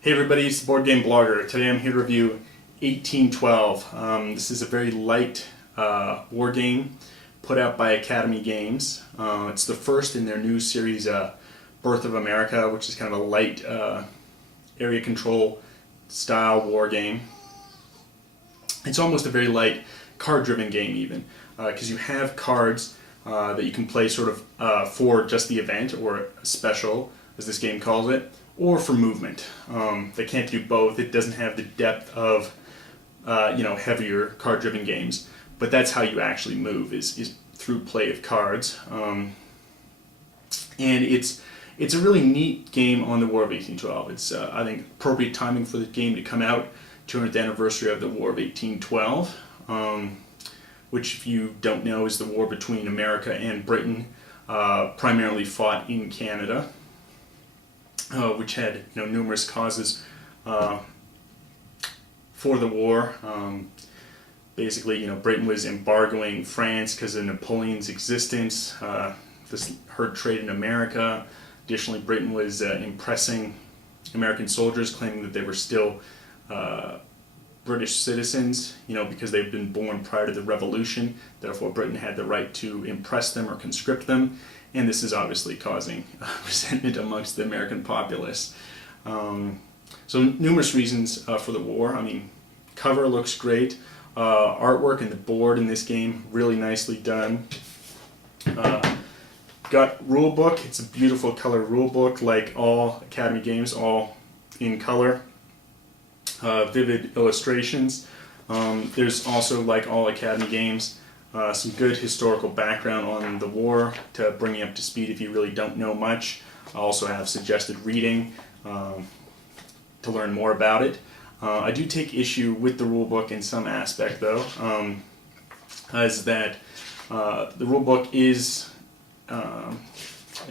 Hey everybody, it's the Board Game Blogger. Today I'm here to review 1812. This is a very light war game put out by Academy Games. It's the first in their new series, Birth of America, which is kind of a light area control style war game. It's almost a very light card-driven game even, because you have cards that you can play sort of for just the event, or special, as this game calls it, or for movement. They can't do both. It doesn't have the depth of heavier card-driven games, but that's how you actually move, is through play of cards. And it's a really neat game on the War of 1812. It's I think appropriate timing for the game to come out, 200th anniversary of the War of 1812, which, if you don't know, is the war between America and Britain, primarily fought in Canada. Which had numerous causes for the war. Basically, Britain was embargoing France because of Napoleon's existence. This hurt trade in America. Additionally, Britain was impressing American soldiers, claiming that they were still British citizens, because they'd been born prior to the Revolution. Therefore, Britain had the right to impress them or conscript them. And this is obviously causing resentment amongst the American populace. So numerous reasons for the war. I mean, cover looks great. Artwork and the board in this game, really nicely done. Got rule book. It's a beautiful color rule book, like all Academy games, all in color. Vivid illustrations. There's also, like all Academy games, some good historical background on the war to bring you up to speed if you really don't know much. I also have suggested reading to learn more about it. I do take issue with the rulebook in some aspect, though, as that the rulebook is, I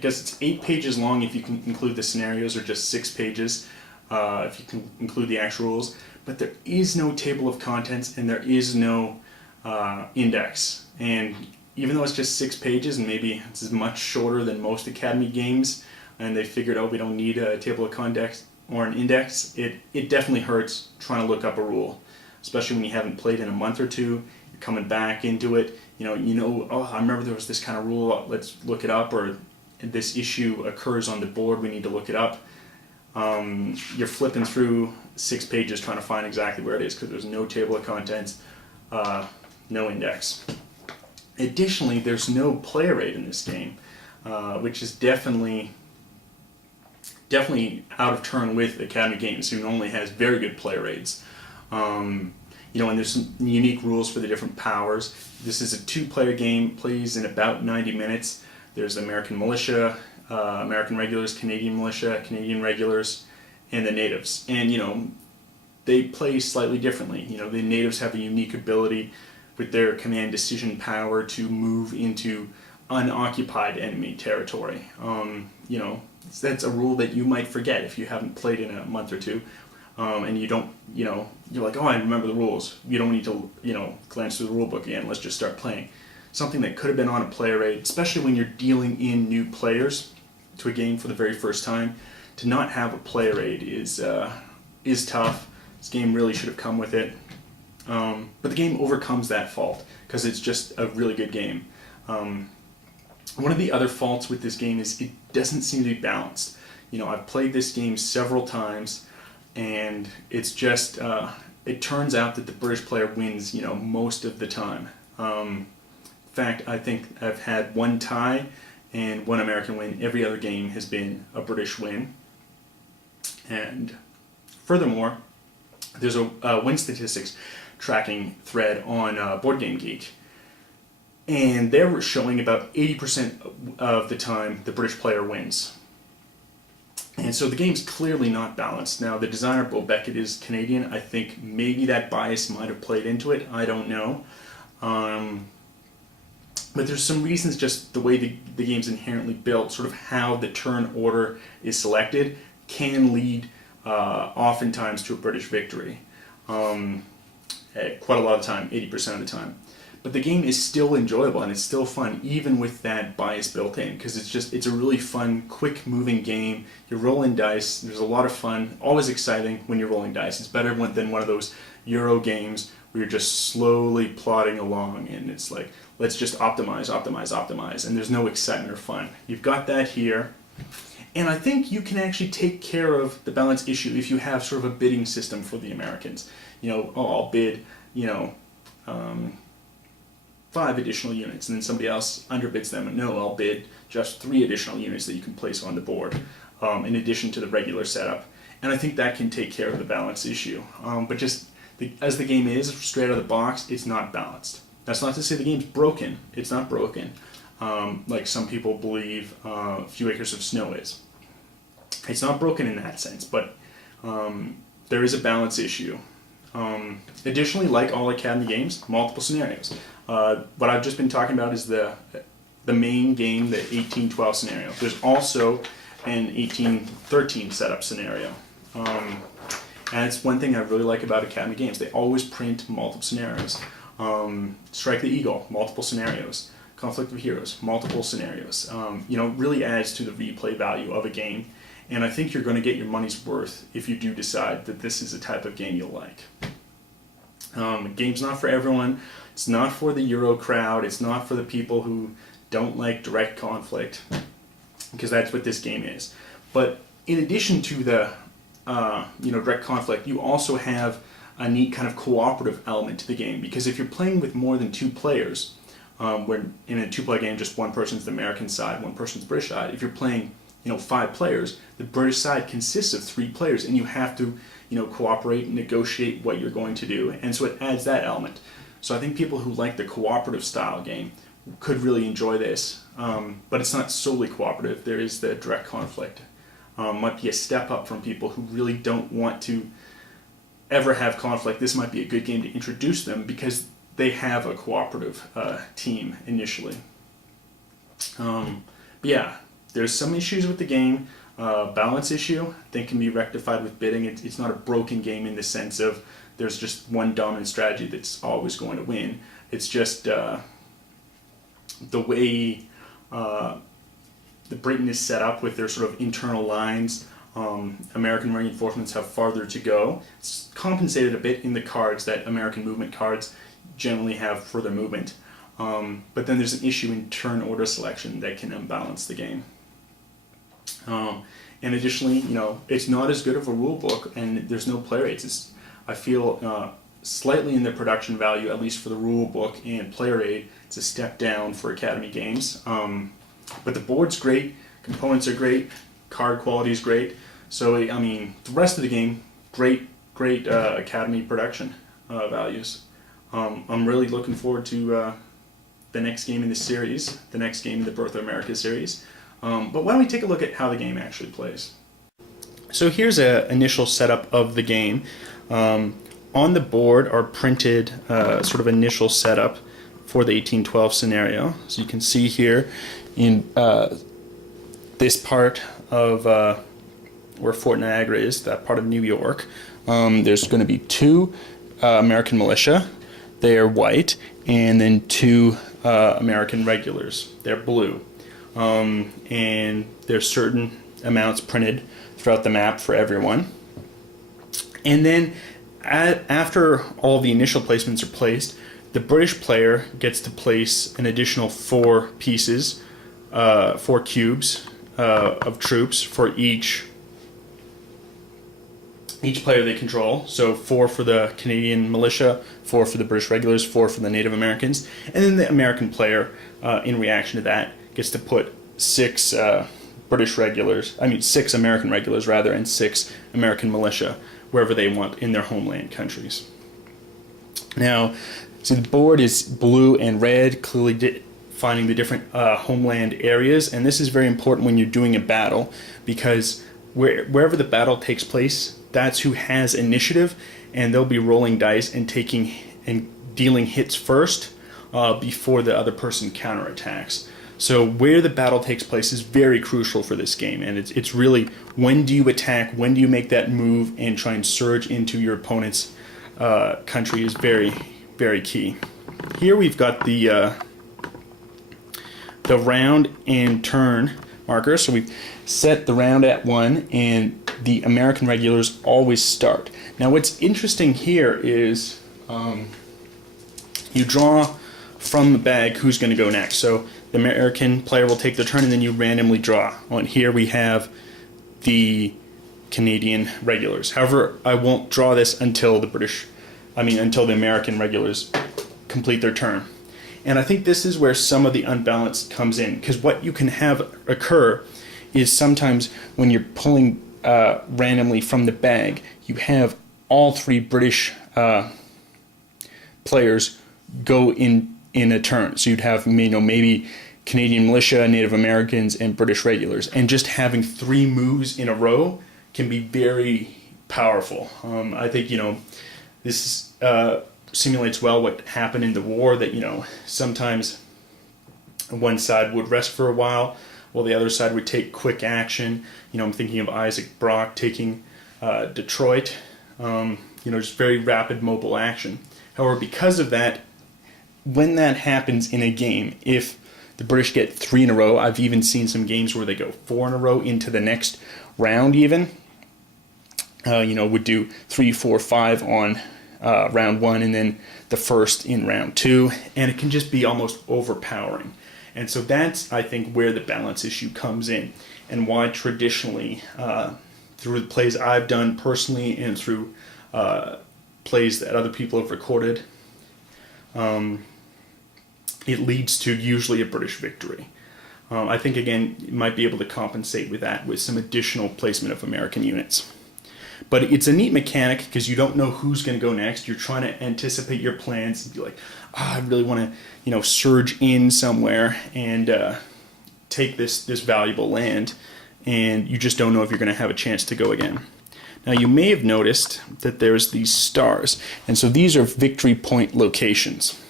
guess it's 8 pages long if you can include the scenarios, or just 6 pages if you can include the actual rules. But there is no table of contents, and there is no index. And even though it's just 6 pages, and maybe it's much shorter than most Academy games, and they figured, oh, we don't need a table of contents or an index, it definitely hurts trying to look up a rule, especially when you haven't played in a month or two. You're coming back into it, oh, I remember there was this kind of rule, let's look it up, or this issue occurs on the board, we need to look it up. You're flipping through 6 pages trying to find exactly where it is, because there's no table of contents, no index. Additionally, there's no player rate in this game, which is definitely out of turn with Academy Games, who normally has very good player rates. And there's some unique rules for the different powers. This is a 2-player game, plays in about 90 minutes. There's American militia, American regulars, Canadian militia, Canadian regulars, and the natives. And they play slightly differently. The natives have a unique ability with their command decision power to move into unoccupied enemy territory. That's a rule that you might forget if you haven't played in a month or two, and you don't, you're like, oh, I remember the rules. You don't need to, glance through the rule book again. Let's just start playing. Something that could have been on a player rate, especially when you're dealing in new players to a game for the very first time. To not have a player aid is tough. This game really should have come with it. But the game overcomes that fault, because it's just a really good game. One of the other faults with this game is it doesn't seem to be balanced. I've played this game several times, and it's just, it turns out that the British player wins, most of the time. In fact, I think I've had 1 tie and 1 American win. Every other game has been a British win. And furthermore, there's a win statistics tracking thread on Boardgame Geek, and they're showing about 80% of the time the British player wins. And so the game's clearly not balanced. Now, the designer, Beckett, is Canadian. I think maybe that bias might have played into it. I don't know. But there's some reasons, just the way the game's inherently built, sort of how the turn order is selected, can lead oftentimes to a British victory. Quite a lot of the time, 80% of the time. but the game is still enjoyable and it's still fun even with that bias built in, because it's a really fun, quick moving game. You're rolling dice, there's a lot of fun, always exciting when you're rolling dice. It's better than one of those Euro games where you're just slowly plodding along and it's like, let's just optimize, optimize, optimize, and there's no excitement or fun. You've got that here. And I think you can actually take care of the balance issue if you have sort of a bidding system for the Americans. I'll bid, 5 additional units, and then somebody else underbids them, and no, I'll bid just 3 additional units that you can place on the board, in addition to the regular setup. And I think that can take care of the balance issue. But just as the game is, straight out of the box, it's not balanced. That's not to say the game's broken. It's not broken. Like some people believe A Few Acres of Snow is. It's not broken in that sense, but there is a balance issue. Additionally, like all Academy games, multiple scenarios. What I've just been talking about is the main game, the 1812 scenario. There's also an 1813 setup scenario. And it's one thing I really like about Academy games. They always print multiple scenarios. Strike the Eagle, multiple scenarios. Conflict of Heroes, multiple scenarios. Really adds to the replay value of a game. And I think you're going to get your money's worth if you do decide that this is a type of game you'll like. Game's not for everyone. It's not for the Euro crowd. It's not for the people who don't like direct conflict, because that's what this game is. But in addition to the direct conflict, you also have a neat kind of cooperative element to the game, because if you're playing with more than 2 players, where in a 2-player game just one person's the American side, one person's the British side, if you're playing 5 players, the British side consists of 3 players, and you have to cooperate and negotiate what you're going to do, and so it adds that element. So I think people who like the cooperative style game could really enjoy this, but it's not solely cooperative. There is the direct conflict. Might be a step up from people who really don't want to ever have conflict. This might be a good game to introduce them because they have a cooperative team initially. But yeah, there's some issues with the game. Balance issue, I think, can be rectified with bidding. It's not a broken game in the sense of there's just one dominant strategy that's always going to win. It's just the way the Britain is set up with their sort of internal lines. American reinforcements have farther to go. It's compensated a bit in the cards that American movement cards generally have further movement. But then there's an issue in turn order selection that can unbalance the game. And additionally, it's not as good of a rule book, and there's no play rates. I feel slightly in the production value, at least for the rule book and player aid, it's a step down for Academy games. But the board's great, components are great, card quality is great. So I mean, the rest of the game, great Academy production values. I'm really looking forward to the next game in the series, the next game in the Birth of America series. But why don't we take a look at how the game actually plays? So here's an initial setup of the game. On the board are printed sort of initial setup for the 1812 scenario. So you can see here in this part of where Fort Niagara is, that part of New York, there's going to be 2 American militia. They are white, and then 2 American regulars. They're blue. And there's certain amounts printed throughout the map for everyone. And then after all the initial placements are placed, the British player gets to place an additional 4 pieces, 4 cubes of troops for each player they control. So 4 for the Canadian militia, 4 for the British regulars, 4 for the Native Americans, and then the American player, in reaction to that, gets to put 6 6 American regulars rather, and 6 American militia wherever they want in their homeland countries. Now, see, the board is blue and red, clearly defining the different homeland areas, and this is very important when you're doing a battle, because wherever the battle takes place, that's who has initiative, and they'll be rolling dice and taking and dealing hits first before the other person counterattacks. So where the battle takes place is very crucial for this game, and it's really when do you attack, when do you make that move and try and surge into your opponent's country is very, very key. here we've got the round and turn marker. So we've set the round at 1, and the American regulars always start. Now what's interesting here is you draw from the bag who's going to go next. So the American player will take the turn, and then you randomly draw. On here we have the Canadian regulars. However, I won't draw this until until the American regulars complete their turn. And I think this is where some of the unbalance comes in, because what you can have occur is sometimes when you're pulling randomly from the bag, you have all 3 British players go in a turn. So you'd have maybe Canadian militia, Native Americans, and British regulars. And just having 3 moves in a row can be very powerful. I think, this simulates well what happened in the war, that, sometimes one side would rest for a while while the other side would take quick action. I'm thinking of Isaac Brock taking Detroit, just very rapid mobile action. However, because of that, when that happens in a game, if the British get 3 in a row, I've even seen some games where they go 4 in a row into the next round even, would do 3, 4, 5 on round 1 and then the first in round 2, and it can just be almost overpowering. And so that's, I think, where the balance issue comes in, and why traditionally, through the plays I've done personally and through plays that other people have recorded, it leads to usually a British victory. I think, again, you might be able to compensate with that with some additional placement of American units. But it's a neat mechanic because you don't know who's going to go next. You're trying to anticipate your plans and be like, I really want to, surge in somewhere and take this valuable land, and you just don't know if you're going to have a chance to go again. Now you may have noticed that there's these stars, and so these are victory point locations.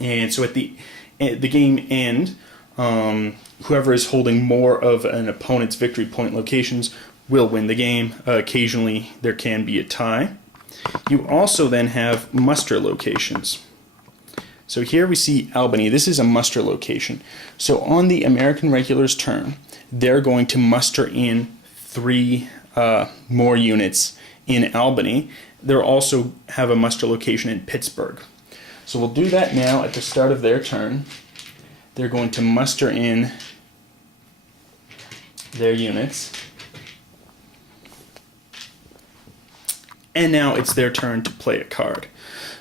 And so at the game end, whoever is holding more of an opponent's victory point locations will win the game. Occasionally there can be a tie. You also then have muster locations. So here we see Albany. This is a muster location. So on the American regulars' turn, they're going to muster in 3 more units in Albany. They'll also have a muster location in Pittsburgh. So we'll do that now at the start of their turn. They're going to muster in their units. And now it's their turn to play a card.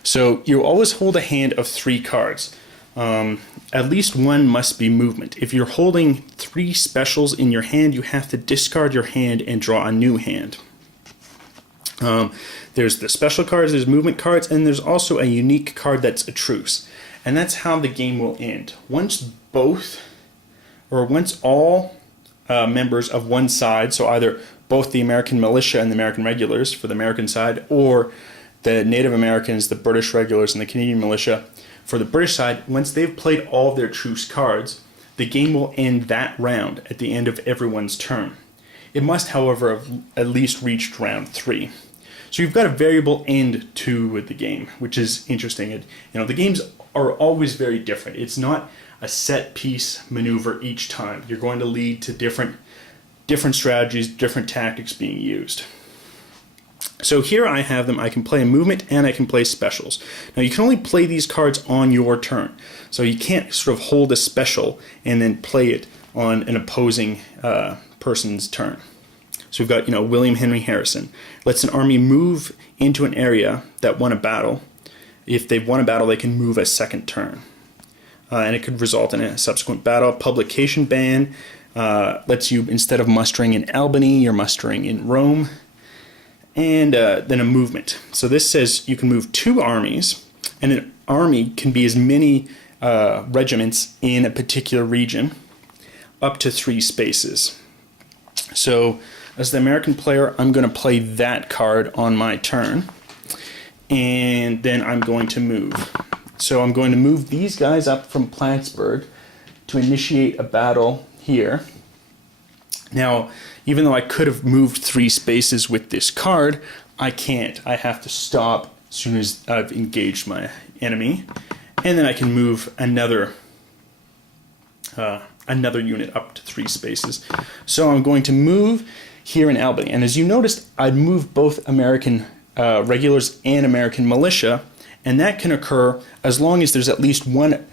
So you always hold a hand of 3 cards. At least 1 must be movement. If you're holding 3 specials in your hand, you have to discard your hand and draw a new hand. There's the special cards, there's movement cards, and there's also a unique card that's a truce. And that's how the game will end. Once all members of one side, so either both the American militia and the American regulars for the American side, or the Native Americans, the British regulars, and the Canadian militia for the British side, once they've played all of their truce cards, the game will end that round at the end of everyone's turn. It must, however, have at least reached round 3. So you've got a variable end to the game, which is interesting. The games are always very different. It's not a set piece maneuver each time. You're going to lead to different strategies, different tactics being used. So here I have them. I can play a movement and I can play specials. Now you can only play these cards on your turn. So you can't sort of hold a special and then play it on an opposing person's turn. So we've got, William Henry Harrison. Lets an army move into an area that won a battle. If they've won a battle, they can move a second turn. And it could result in a subsequent battle. Publication ban lets you, instead of mustering in Albany, you're mustering in Rome. And then a movement. So this says you can move 2 armies, and an army can be as many regiments in a particular region, up to 3 spaces. So as the American player, I'm going to play that card on my turn, and then I'm going to move. So I'm going to move these guys up from Plattsburgh to initiate a battle here. Now, even though I could have moved 3 spaces with this card, I can't. I have to stop as soon as I've engaged my enemy. And then I can move another unit up to 3 spaces. So I'm going to move here in Albany. And as you noticed, I'd move both American regulars and American militia, and that can occur as long as there's at least one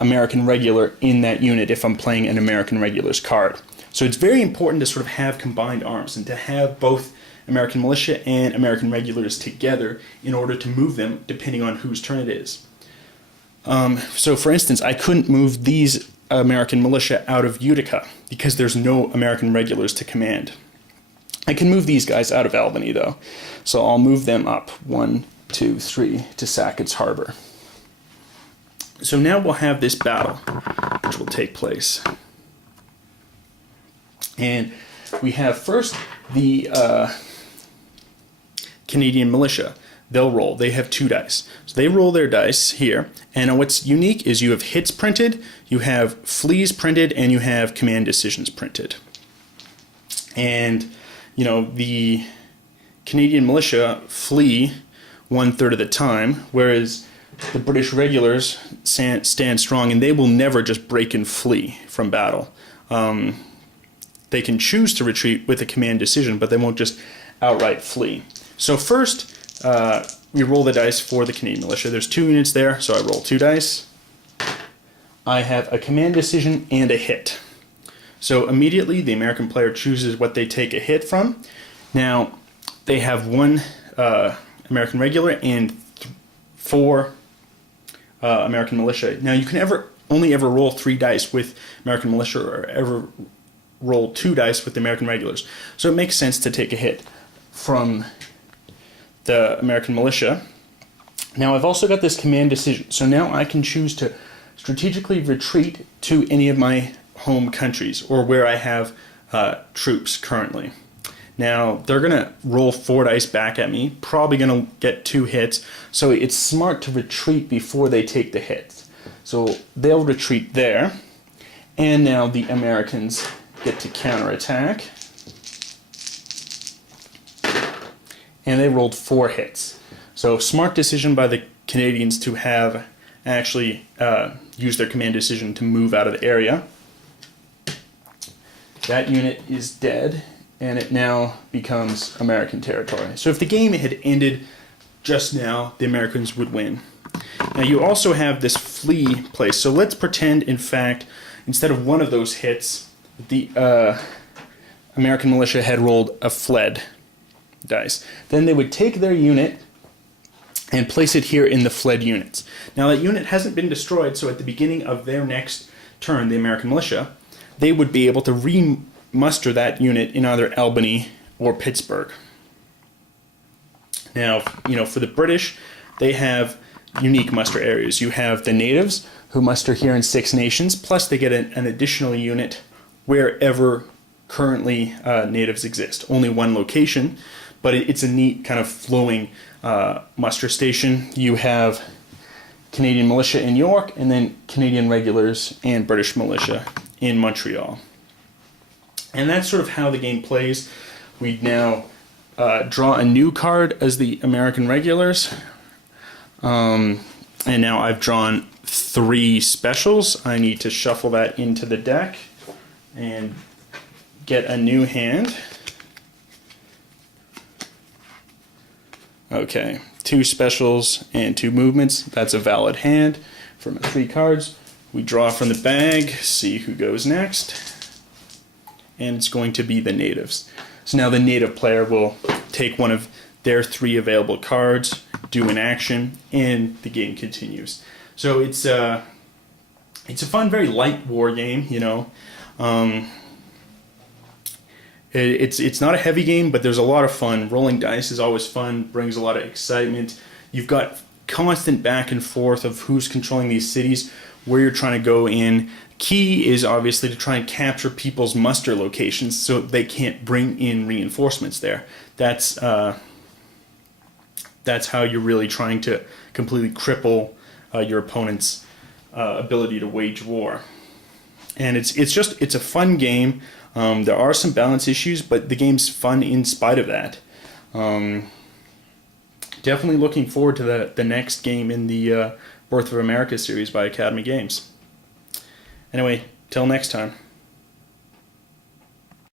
American regular in that unit if I'm playing an American regulars card. So it's very important to sort of have combined arms and to have both American militia and American regulars together in order to move them depending on whose turn it is. So for instance, I couldn't move these American militia out of Utica because there's no American regulars to command. I can move these guys out of Albany though, so I'll move them up 1, 2, 3 to Sackett's Harbor. So now we'll have this battle which will take place. And we have first the Canadian militia. They'll roll. They have 2 dice. So they roll their dice here. And what's unique is you have hits printed, you have flees printed, and you have command decisions printed. And, you know, the Canadian militia flee 1/3 of the time, whereas the British regulars stand strong, and they will never just break and flee from battle. They can choose to retreat with a command decision, but they won't just outright flee. So first, we roll the dice for the Canadian militia. There's 2 units there, so I roll 2 dice. I have a command decision and a hit. So immediately, the American player chooses what they take a hit from. Now, they have 1 American regular and 4 American militia. Now, you can only ever roll 3 dice with American militia, or ever roll 2 dice with the American regulars. So it makes sense to take a hit from the American militia. Now I've also got this command decision, so now I can choose to strategically retreat to any of my home countries or where I have troops currently. Now they're going to roll 4 dice back at me, probably going to get 2 hits, so it's smart to retreat before they take the hit. So they'll retreat there, and now the Americans get to counterattack. And they rolled 4 hits. So smart decision by the Canadians to have actually used their command decision to move out of the area. That unit is dead, and it now becomes American territory. So if the game had ended just now, the Americans would win. Now you also have this flee place. So let's pretend, in fact, instead of 1 of those hits, the American militia had rolled a fled dice. Then they would take their unit and place it here in the fled units. Now that unit hasn't been destroyed, so at the beginning of their next turn, the American militia, they would be able to re-muster that unit in either Albany or Pittsburgh. Now, you know, for the British, they have unique muster areas. You have the natives who muster here in 6 nations, plus they get an additional unit wherever currently natives exist. Only 1 location, but it's a neat kind of flowing muster station. You have Canadian militia in York, and then Canadian regulars and British militia in Montreal. And that's sort of how the game plays. We now draw a new card as the American regulars. And now I've drawn 3 specials. I need to shuffle that into the deck and get a new hand. Okay, 2 specials and 2 movements. That's a valid hand for my 3 cards. We draw from the bag, see who goes next. And it's going to be the natives. So now the native player will take one of their 3 available cards, do an action, and the game continues. So it's a fun, very light war game, you know. It's not a heavy game, but there's a lot of fun. Rolling dice is always fun, brings a lot of excitement. You've got constant back and forth of who's controlling these cities, where you're trying to go in. Key is obviously to try and capture people's muster locations so they can't bring in reinforcements there. That's how you're really trying to completely cripple your opponent's ability to wage war. And it's a fun game. There are some balance issues, but the game's fun in spite of that. definitely looking forward to the next game in the Birth of America series by Academy Games. Anyway, till next time.